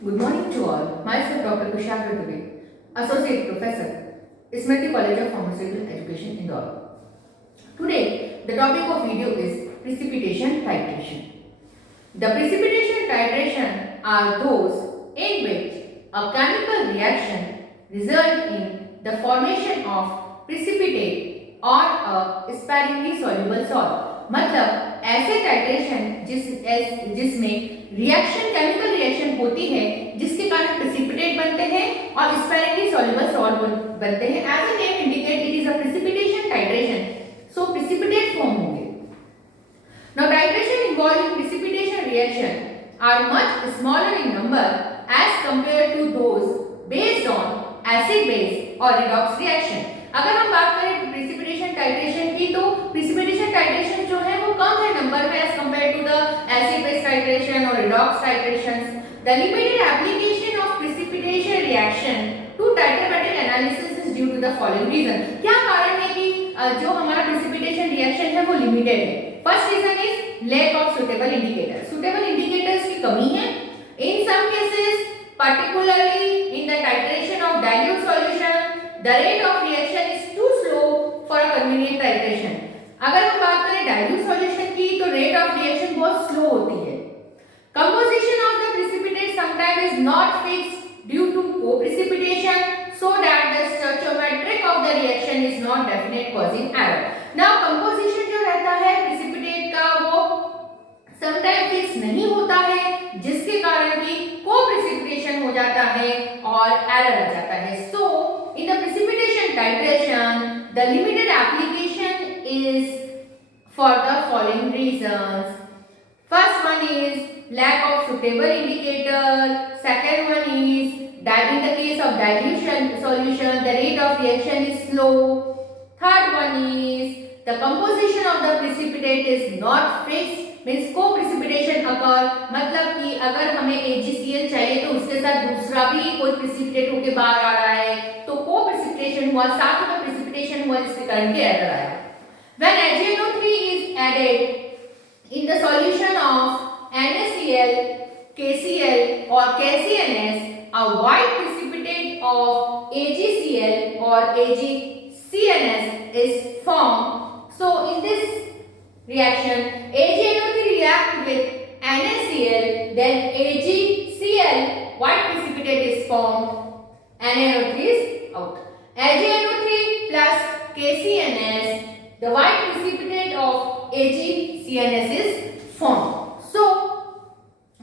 Good morning to all. Myself Dr. Kushagra Dubey, Associate Professor, Smriti College of Pharmaceutical Education, Indore. Today, the topic of video is precipitation titration. The precipitation titration are those in which a chemical reaction results in the formation of precipitate or a sparingly soluble salt. मतलब ऐसे titration जिसमें reaction chemical reaction होती है जिसके कारण precipitate बनते हैं और स्पेरिंगली सॉल्युबल सॉल्ट बनते हैं. As a name indicate it is a precipitation titration. So precipitate form होंगे. Now titration involving precipitation reaction are much smaller in number as compare to those based on acid base और redox reaction. अगर हम बात करें precipitation titration की तो precipitation titration जो है वो कम है नंबर में as compare to the acid base titration और redox titrations. The limited application of precipitation reaction to titrometric analysis is due to the following reason. क्या कारण है कि जो हमारा प्रेसिपिटेशन रिएक्शन है वो लिमिटेड है. First reason is lack of suitable indicator. Suitable indicators की कमी है. In some cases particularly in the titration of dilute solution the rate of reaction is too slow for a convenient titration. अगर हम बात करें dilute solution की तो rate of reaction बहुत slow होती है. Composition of the precipitate sometimes is not fixed due to co-precipitation so that the stoichiometric of the reaction is not definite causing error. Now composition जो रहता है precipitate का वो समटाइम फिक्स नहीं होता है जिसके कारण कि को-प्रेसिपिटेशन हो जाता है और एरर आ जाता है. So in the precipitation titration the limited application is for the following reasons. First one is lack of suitable indicator. Second one is that in the case of dilution solution the rate of reaction is slow. Third one is the composition of the precipitate is not fixed means को precipitation अकर. मतलब कि अगर हमें AgCl चाहिए तो उसके साथ दूसरा भी कोई प्रेसिपिटेट होके बाहर आ रहा है तो को प्रेसिपिटेशन हुआ, साथ में प्रेसिपिटेशन हुआ जिसके कारण के एरर आया. When AgNO3 is added in the solution of NaCl, KCl or KCNS, a white precipitate of AgCl or AgCNS is formed. So in this reaction AgNO3 react with NaCl, then AgCl white precipitate is formed, NaNO3 is out. AgNO3 plus KCNS, the white precipitate of AgCNS is formed. So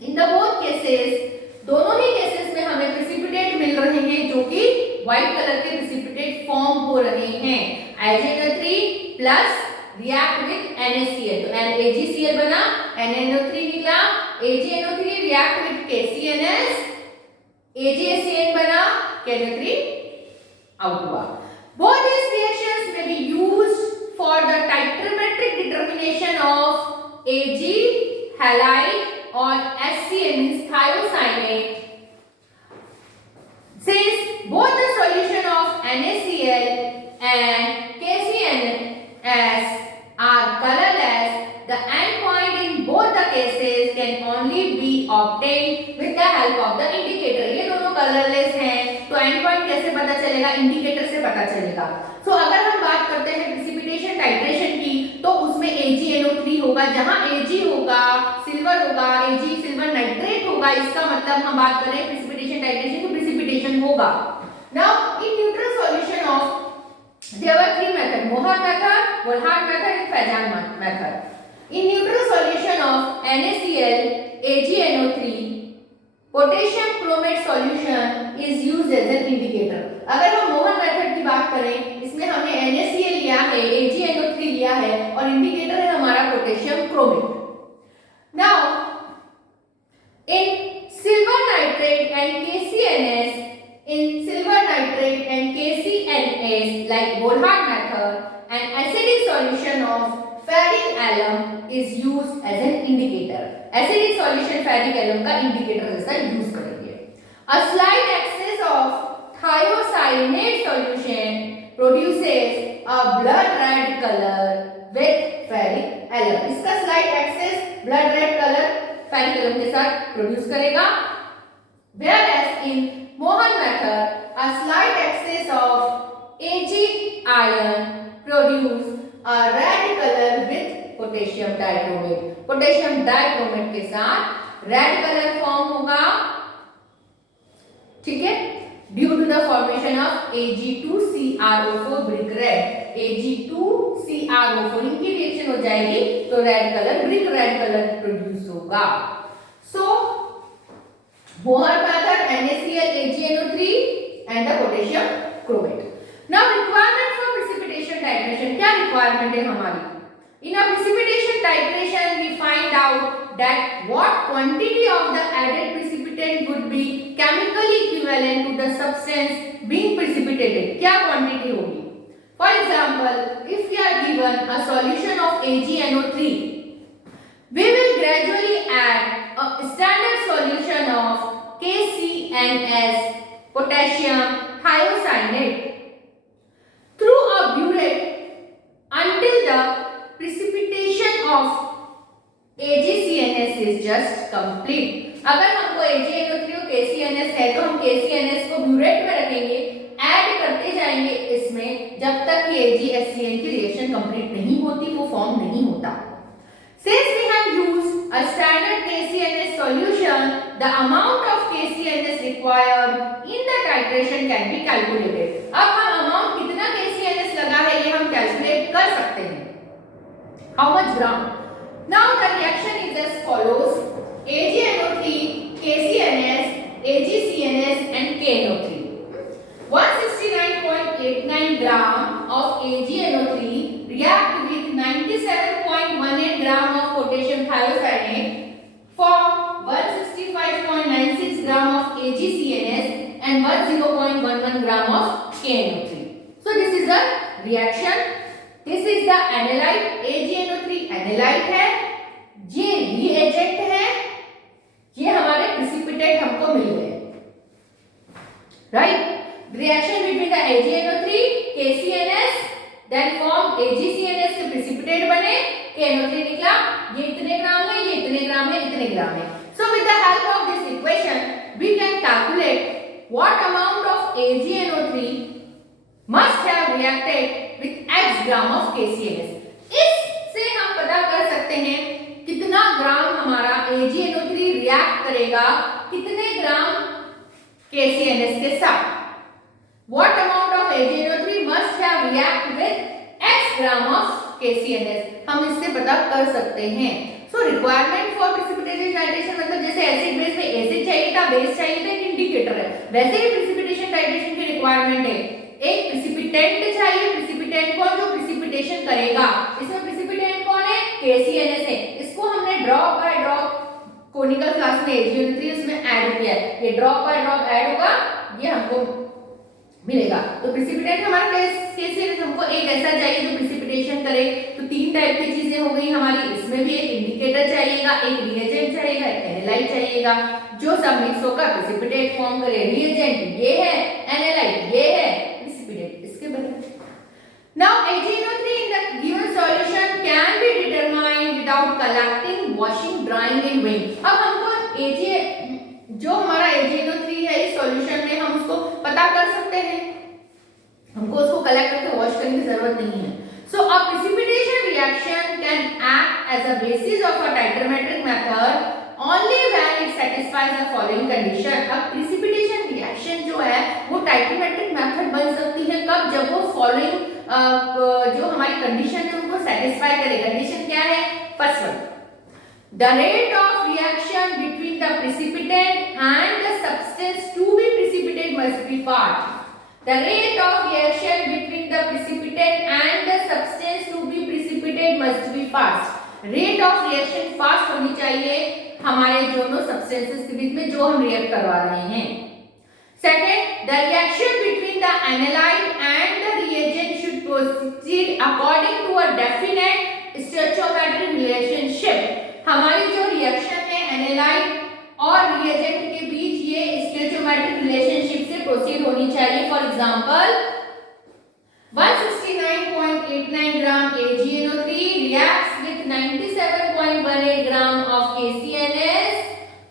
in the both cases दोनों ही cases में हमें precipitate मिल रहे हैं जो कि white colour के precipitate form हो रहे हैं. AgNO3 plus react with NaCl तो AgCl बना, NaNO3 निकला. AgNO3 react with KCNS, AgCN बना, KNO3 out हुआ. Both these reactions may be used for the titrometric determination of Ag halide or HCl means thiocyanate. Since both the solution of NaCl and KCNS are colorless, the endpoint in both the cases can only be obtained with the help of the indicator. ये दोनों colorless हैं तो endpoint कैसे पता चलेगा? Indicator से पता चलेगा. So अगर हम बात करते हैं precipitation titration की तो उसमें AgNO3 होगा. जहां Ag होगा, सिल्वर होगा, Ag सिल्वर नाइट्रेट होगा. इसका मतलब हम बात करें precipitation titration तो precipitation होगा. Now in neutral solution of there were three methods: Mohr method, Volhard method and Fajan method. In neutral solution of NaCl, AgNO3, potassium chromate solution is used as an indicator. अगर हम मोहर method की बात करें इसमें हमने NaCl लिया है, AgNO3 लिया है और इंडिकेटर है हमारा potassium chromate. Now in silver nitrate and KCNS, in silver nitrate and KCNS like Volhard method, an acidic solution of ferric alum is used as an indicator. Acidic solution ferric alum का indicator जैसा use करेंगे. A slight excess of thiocyanate solution produces a blood red color with ferric alum. इसका slight excess blood red color ferric alum के साथ produce करेगा. Whereas in Mohan method, a slight excess of Ag ion produce a red color with potassium dichromate. Potassium dichromate के साथ red colour form होगा, ठीक है, due to the formation of Ag2CrO4 brick red. Ag2CrO4 इनकी reaction हो जाएगी तो red colour, brick red colour produce होगा. So Mohr method, NaCl, AgNO3 and the potassium chromate. Now requirement for precipitation titration. क्या requirement है हमारी? In a precipitation titration, we find out that what quantity of the added precipitant would be chemically equivalent to the substance being precipitated. क्या quantity होगी? For example, if we are given a solution of AgNO3, we will gradually add a standard solution of KCNS, potassium thiocyanate, through a burette until the precipitation of AgCNS is just complete. अगर हमको AgNO3 और KCNS है तो हम KCNS को burette में रखेंगे, add करते जाएंगे इसमें जब तक कि AgHCN की रिएक्शन कंप्लीट नहीं होती, वो फॉर्म नहीं होता. Since we have used a standard KCNS solution, the amount of KCNS required in the titration can be calculated. अब हम amount कितना KCNS लगा है ये हम कैलकुलेट कर सकते हैं. How much gram? Now the reaction is as follows: AgNO3, KCNS, AgCNS and KNO3. 169.89 gram of AgNO3 react with 97.18 gram of potassium thiocyanate form 165.96 gram of AgCNS and 10.11 gram of KNO3. So this is the reaction. This is the analyte. AgNO3 analyte है, ये reagent है, ये हमारे precipitate हमको मिल गए, right? Reaction between the AgNO3, KCNS, then form AgCNS के precipitate बने, KNO3 निकला, ये इतने ग्राम है, ये इतने ग्राम है, इतने ग्राम है. So with the help of this equation, we can calculate what amount of AgNO3 must have reacted with X gram of KCNS. इससे हम पता कर सकते हैं कितना ग्राम हमारा AgNO3 रिएक्ट करेगा कितने ग्राम KCNS के साथ. What amount of AgNO3 must have react with X gram of KCNS, हम इससे पता कर सकते हैं. So requirement for precipitation titration मतलब जैसे एसिड बेस में एसिड चाहिए था, बेस चाहिए था, एक इंडिकेटर है, वैसे ही precipitation titration की रिक्वायरमेंट है. एक प्रिसिपिटेंट चाहिए, प्रिसिपिटेंट कौन जो प्रिसिपिटेशन करेगा. इसमें प्रिसिपिटेंट कौन है? KCNS है. इसको हमने drop by drop conical flask में AgNO3 उसमें ऐड किया है. ये ड्रॉप बाय ड्रॉप ऐड होगा, ये हमको मिलेगा. तो प्रिसिपिटेंट हमारा KCNS हमको एक ऐसा चाहिए जो प्रिसिपिटेशन करे. तो तीन टाइप की चीजें हो गई हमारी. इसमें भी एक इंडिकेटर चाहिएगा, एक रिएजेंट चाहिएगा, एक एनालाइट चाहिएगा, जो सब मिक्स होकर प्रिसिपिटेट फॉर्म करे. रिएजेंट ये है, एनालाइट ये है, प्रिसिपिटेट इसके बने. Now AgNO3 in the given solution can be determined without collecting, washing, drying and weighing. अब हमको जो हमारा AgNO3 है इस सॉल्यूशन में हम उसको पता कर सकते हैं, हमको उसको कलेक्ट करके वॉश करने की जरूरत नहीं है. So a precipitation reaction can act as a basis of a titrometric method only when it satisfies the following condition. अब precipitation reaction जो है वो टाइट्रोमेट्रिक मेथड बन सकती है कब? जब वो फॉलोइंग जो हमारी कंडीशन है उनको सेटिस्फाई करे. कंडीशन क्या है? First one, the rate of reaction between the precipitant and the substance to be precipitated must be fast. The rate of reaction between the precipitant and the substance to be precipitated must be fast. Rate of reaction fast होनी चाहिए हमारे दोनों substances के बीच में जो हम react करवा रहे हैं. Second, the reaction between the analyte and the reagent should proceed according to a definite stoichiometric relationship. हमारी जो रिएक्शन है एनालाइट और रिएजेंट के बीच ये स्टोइचोमेट्रिक रिलेशनशिप से प्रोसीड होनी चाहिए. For example 169.89 gram AgNO3 reacts with 97.18 gram of KCNS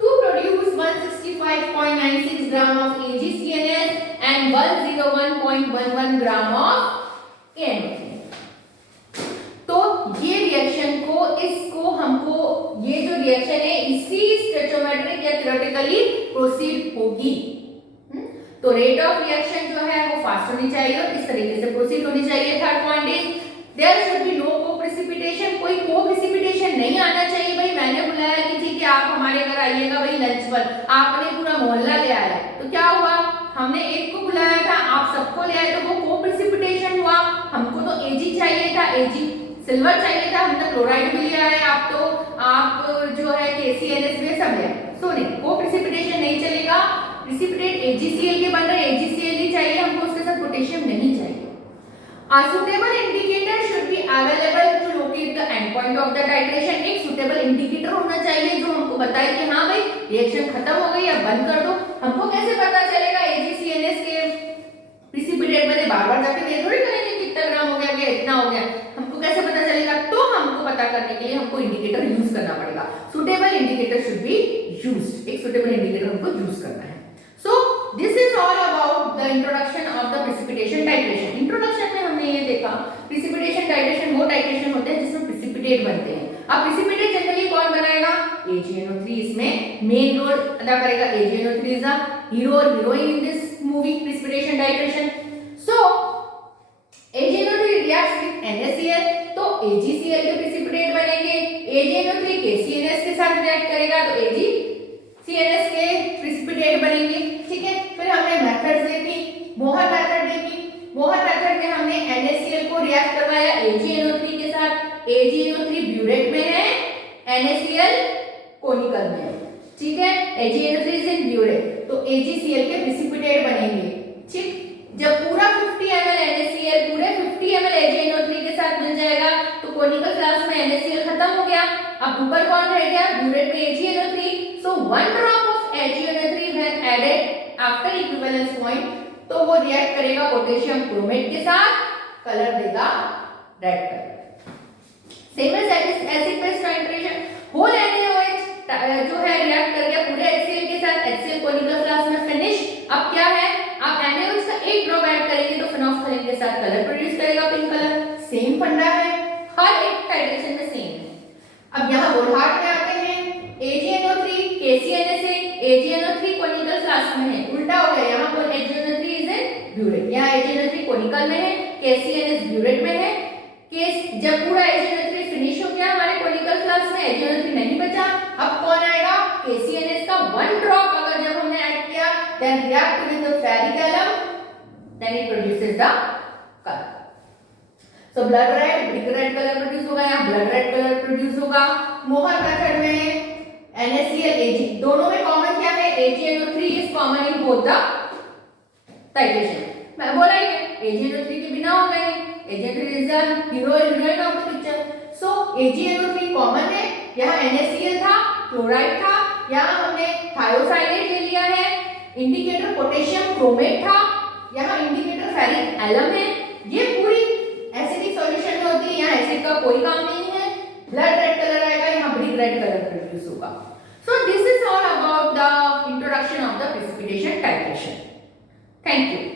to produce 165.96 gram of AgCNS and 101.11 gram of KNO3। तो ये रिएक्शन को इसको हमको ये जो रिएक्शन है इसी स्टोइकियोमेट्रिक या थ्योरेटिकली प्रोसीड होगी। तो रेट ऑफ रिएक्शन जो है वो फास्ट होनी चाहिए और इस तरीके से प्रोसीड होनी चाहिए। Third point is there should be no co precipitation, कोई को प्रेसिपिटेशन नहीं आना चाहिए। भाई मैंने बुलाया कि ठीक है आप हमारे घर आइएगा भाई लंच पर, आपने पूरा मोहल्ला ले आया तो क्या हुआ, हमने एक को बुलाया था आप सबको ले आए तो वो को प्रेसिपिटेशन हुआ। हमको तो Ag चाहिए था, Ag सिल्वर चाहिए था, हमने क्लोराइड भी ले आए, आप जो है KCNS भी सब ले आए। सो नहीं, को प्रेसिपिटेशन नहीं चलेगा। प्रेसिपिटेट AgCl के बन रहे AgCl ही चाहिए हमको, उसके साथ पोटेशियम नहीं चाहिए। A suitable indicator should be available to locate the end point of the titration। एक suitable indicator होना चाहिए जो हमको बताए कि हाँ भाई रिएक्शन खत्म हो गई या बंद कर दो। हमको कैसे पता चलेगा AgCNS के प्रेसिपिटेट में बार-बार जाके ये थोड़ी करेंगे कितना ग्राम हो गया या इतना हो गया, हमको कैसे पता चलेगा? तो हमको पता करने के लिए हमको इंडिकेटर यूज करना पड़ेगा। Suitable indicator should be used, एक सुटेबल इंडिकेटर हमको यूज करना है। So this is all about the introduction of the precipitation titration. Introduction में हमने ये देखा प्रेसिपिटेशन टाइट्रेशन वो टाइट्रेशन होते हैं जिसमें प्रेसिपिटेट बनते हैं। अब प्रेसिपिटेट जनरली कौन बनाएगा? AgNO3 इसमें मेन रोल अदा करेगा। AgNO3 इज अ हीरो और heroine in this movie precipitation titration. So AgNO3 reacts with NaCl तो AgCl के प्रेसिपिटेट बनेंगे। AgNO3 KCNS के साथ रिएक्ट करेगा तो AgCNS के प्रेसिपिटेट बनेंगे। ठीक है, फिर हमने मेथड्स देखी, मोहर मेथड देखी। मोहर मेथड में हमने NaCl को रिएक्ट करवाया AgNO3 के साथ। AgNO3 ब्यूरेट में है, NaCl कोनिकल में है। ठीक है, AgNO3 इज इन ब्यूरेट तो AgCl के प्रेसिपिटेट बनेंगे। ठीक, जब पूरा 50 ml NaCl पूरे 50 ml AgNO3 के साथ मिल जाएगा तो कोनिकल क्लास में NaCl खत्म हो गया। अब ऊपर कौन रह गया? ब्यूरेट में AgNO3। So 1 drop of AgNO3 when added after equivalence point तो वो रिएक्ट करेगा पोटेशियम क्रोमेट के साथ, कलर देगा red colour. Same as acid base titration, whole NaOH जो है रिएक्ट कर गया पूरे HCl के साथ, HCl कोनिकल क्लास में फिनिश। अब क्या है, आप NaOH का एक ड्रॉप ऐड करेंगे तो फिनोल्फथालीन के साथ कलर प्रोड्यूस करेगा पिंक कलर। सेम फंडा है, हर एक टाइट्रेशन में सेम है। अब यहाँ वोल्हार्ट में आते हैं, AgNO3 KCNS से AgNO3 कोनिकल क्लास में है, उल्टा हो गया। यहाँ पर AgNO3 इज इन ब्यूरेट, यहाँ AgNO3 कोनिकल में है, KCNS ब्यूरेट में है। केस जब पूरा AgNO3 फिनिश हो गया हमारे कोनिकल क्लास में, AgNO3 नहीं बचा, अब कौन आएगा? KCNS का 1 ड्रॉप अगर जब हमने ऐड किया then react with the ferric alum then it produces the color। so blood red, brick red color produce होगा, यहाँ blood red color produce होगा। मोहर मेथड में NaCl Ag दोनों में कॉमन क्या है? AgNO3 is common in both the titration। मैं बोला ही है AgNO3 के बिना हो गए नहीं, AgNO3 is the heroine of the picture। so AgNO3 common है, यहाँ NaCl था, क्लोराइड था, यहाँ हमने थायोसाइनेट ले लिया है, इंडिकेटर पोटेशियम क्रोमेट था, यहाँ इंडिकेटर फेरिक एलम है। ये पूरी एसिडिक सॉल्यूशन में होती है, यहाँ एसिड का कोई काम नहीं है। ब्लड रेड कलर आएगा, यहाँ ब्रिक रेड कलर प्रोड्यूस होगा। So this is all about the introduction of the precipitation titration. Thank you.